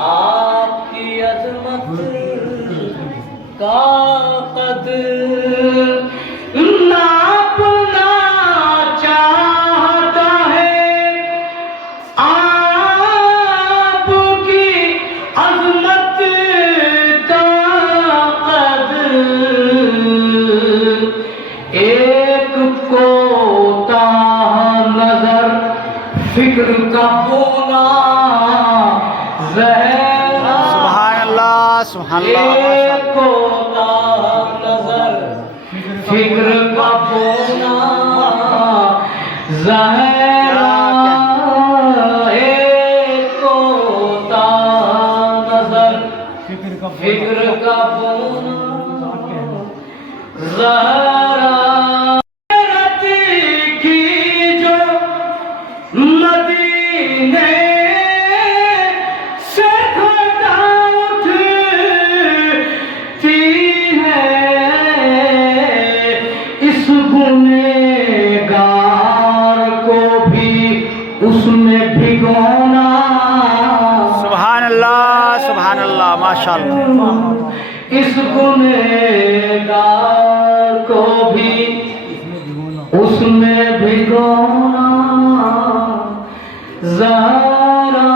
آپ کی عظمت کا قدر ناپنا چاہتا ہے آپ کی عظمت کا قدر ایک کوتاہ نظر فکر کا بونا سبحان اللہ سبحان اللہ ایک کوتاہ نظر فکر کا بونا زہرا ایک کوتاہ نظر فکر کا بونا زہرا کی جو مدینے سے گھٹا اٹھتی ہے اس گنہگار کو بھی اس میں بھگونا سبحان اللہ ماشاء اللہ اس گنہگار کو بھی اس میں بھگونا ذرا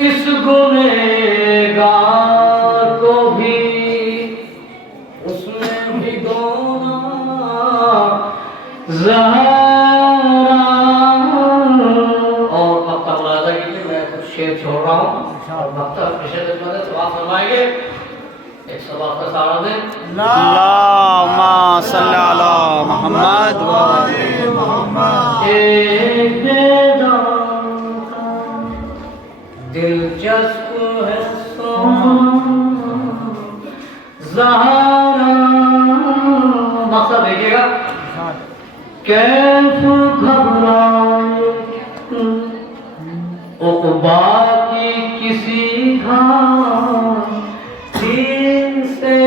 اس گنہگار کو بھی اس میں بھگونا ذرا اور اب تک ملاحظہ کیجیے میں کچھ شعر چھوڑ رہا ہوں اور وقت اپنی شدت میں سوال فرمائیں گے ایک سوال کا سہارا دیں اللہم صلی علی محمد و آل محمد ایک بیدار کا دلچسپ ہے زہرا مقصد دیکھیے گا کیف گھبرائے عقبا کی کسی گھاٹی سے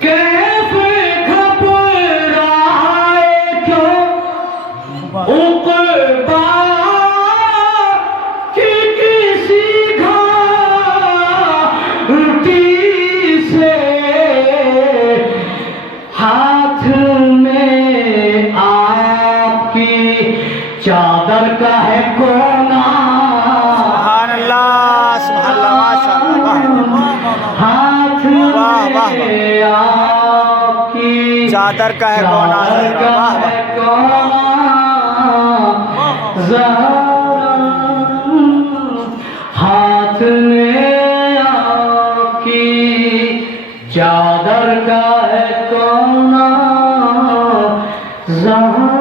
کیف گھبرائے کیوں عقبا کی کسی گھاٹی سے ہاتھ میں آپ کی چادر کا ہے کونا سبحان اللہ ماشاء اللہ ہاتھ میں آپ کی چادر کا ہے کونا ہاتھ میں آپ کی چادر کا ہے کونا زہرا